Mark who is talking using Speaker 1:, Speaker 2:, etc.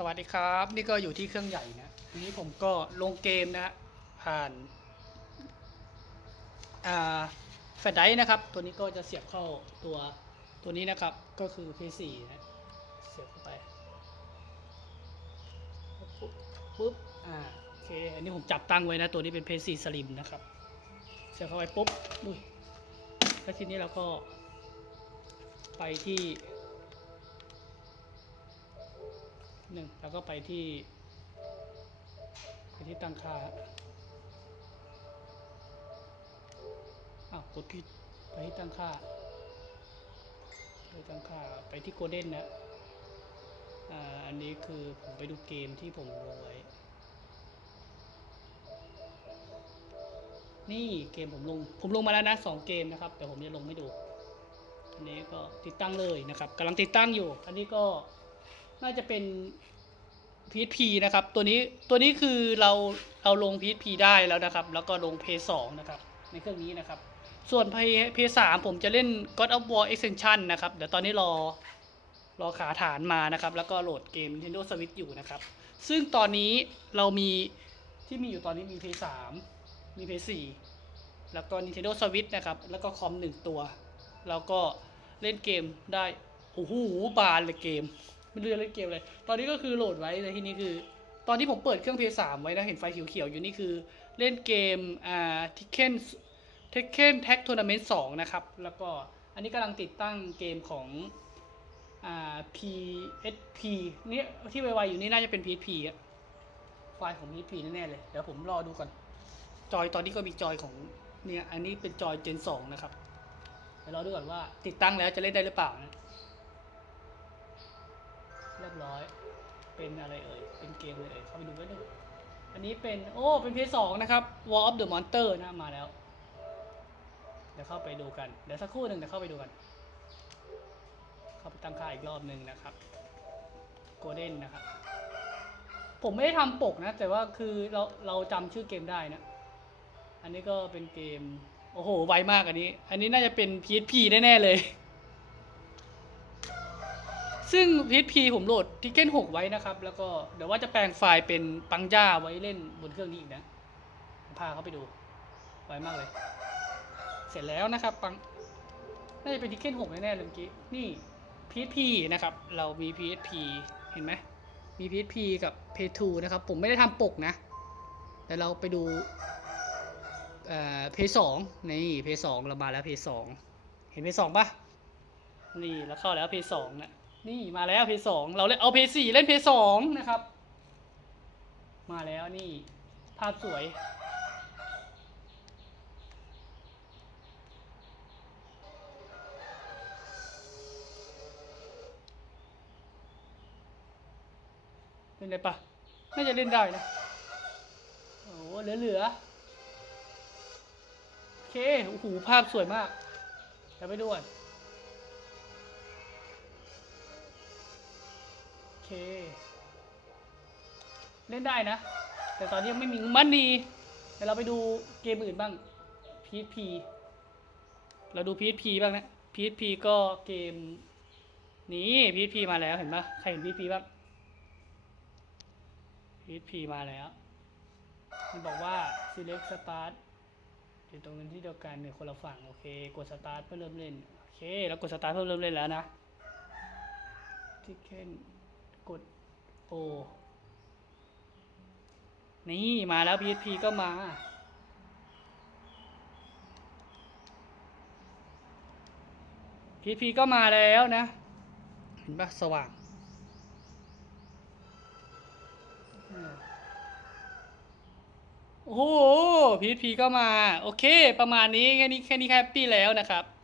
Speaker 1: สวัสดีครับ นี่ก็อยู่ที่เครื่องใหญ่นะอันนี้ผมก็ลงเกมนะผ่านแฟลชไดร์นะครับ ตัวนี้ก็จะเสียบเข้าตัวตัวนี้นะครับ ก็คือ P4 นะเสียบเข้าไปปุ๊บปุ๊บอ่าโอเคอันนี้ผมจับตั้งไว้นะ ตัวนี้เป็น P4 Slim นะครับ เสียบเข้าไปปุ๊บอุ้ยแล้วทีนี้เราก็ไปที่ หนึ่งแล้วก็ไปที่ ไปที่ตั้งค่าอ้าวกดผิดไปที่ตั้งค่าไปตั้งค่าไปที่โกลเด้นนะอ่าอันนี้คือผมไปดูเกมที่ผมลงไว้นี่เกมผมลงผมลงมาแล้วนะสองเกมนะครับแต่ผมยังลงไม่ดูอันนี้ก็ติดตั้งเลยนะครับกำลังติดตั้งอยู่ อันนี้ก็ น่าจะเป็น PHP นะครับ ตัวนี้ตัวนี้คือเราเราลง PHP ได้แล้วนะครับ แล้วก็ลง p 2นะครับ ในเครื่องนี้นะครับ ส่วน p 3ผมจะเล่น God of War Extension นะครับ เดี๋ยวตอนนี้รอรอขาฐานมานะครับ แล้วก็โหลดเกม Nintendo Switch อยู่นะครับ ซึ่งตอนนี้เรามีที่มีอยู่ตอนนี้มี p 3มี p 4แล้วก็ Nintendo Switch นะครับ แล้วก็คอมหนึ่งตัว แล้วก็เล่นเกมได้ โอ้โห บานเลยเกม ไม่รู้จะเล่นเกมอะไรตอนนี้ก็คือโหลดไว้ในที่นี้คือ ตอนที่ผมเปิดเครื่อง PS3 ไว้นะเห็นไฟเขียวๆอยู่นี่คือเล่นเกมอ่า Tekken Tekken Tag Tournament 2นะครับ แล้วก็อันนี้กำลังติดตั้งเกมของอ่า PSP เนี่ยที่ไวๆอยู่นี่น่าจะเป็น PSP อะไฟล์ของ PSP แน่ๆเลย เดี๋ยวผมรอดูก่อน จอยตอนนี้ก็มีจอยของเนี่ยอันนี้เป็นจอย Gen 2นะครับเดี๋ยวรอดูก่อนว่าติดตั้งแล้วจะเล่นได้หรือเปล่านะ เรียบร้อย เป็นอะไรเอ่ย เป็นเกมเลยเอ่ย เข้าไปดูไว้ดูอันนี้เป็น โอ้ เป็น PS2 นะครับ War of the Monster นะมาแล้ว เดี๋ยวเข้าไปดูกัน เดี๋ยวสักครู่หนึ่งเดี๋ยวเข้าไปดูกัน เข้าไปตั้งค่าอีกรอบหนึ่งนะครับ Golden นะครับ ผมไม่ได้ทำปกนะ แต่ว่าคือเราเราจำชื่อเกมได้นะ อันนี้ก็เป็นเกม โอ้โห ไวมากอันนี้ อันนี้น่าจะเป็น PSP แน่ๆเลย ซึ่ง PSP ผมโหลด Ticket 6ไว้นะครับ แล้วก็เดี๋ยวว่าจะแปลงไฟล์เป็นปังย่าไว้เล่นบนเครื่องนี้อีกนะ พาเขาไปดู ไวมากเลย เสร็จแล้วนะครับ ปัง น่าจะเป็น Ticket 6แน่ๆเลยเมื่อกี้ นี่ PSP นะครับ เรามี PSP เห็นไหม มี PSP กับ p 2นะครับ ผมไม่ได้ทำปกนะ แต่เราไปดูเอ่อ p 2นี่ p 2เรามาแล้ว p 2เห็น p 2ปะนี่แล้วเข้าแล้ว p 2นะ นี่มาแล้ว p 2เราเล่นเอา p 4เล่น p 2นะครับ มาแล้วนี่ภาพสวย เล่นได้ปะน่าจะเล่นได้นะ โอ้โหเหลือๆโอเค โอ้โห ภาพสวยมากเดี๋ยวไปดูก่อน เค เล่นได้นะ แต่ตอนนี้ยังไม่มีมันนีเดี๋ยวเราไปดูเกมอื่นบ้าง PSP เราดู PSP บ้างนะ PSP ก็เกมนี้ PSP มาแล้วเห็นปะใครเห็น PSP บ้าง PSP มาแล้ว มันบอกว่า select start อยู่ตรงนั้นที่เดียวกันเนี่ยคนละฝั่งโอเค กด start เพื่อเริ่มเล่น โอเค แล้วกด start เพื่อเริ่มเล่นแล้วนะที่เคน กด O นี่มาแล้ว PSP ก็มา PSP ก็มาแล้วนะ เห็นปะสว่างโอ้โห PSP ก็มา โอเค ประมาณนี้ แค่นี้แค่นี้แฮปปี้แล้วนะครับ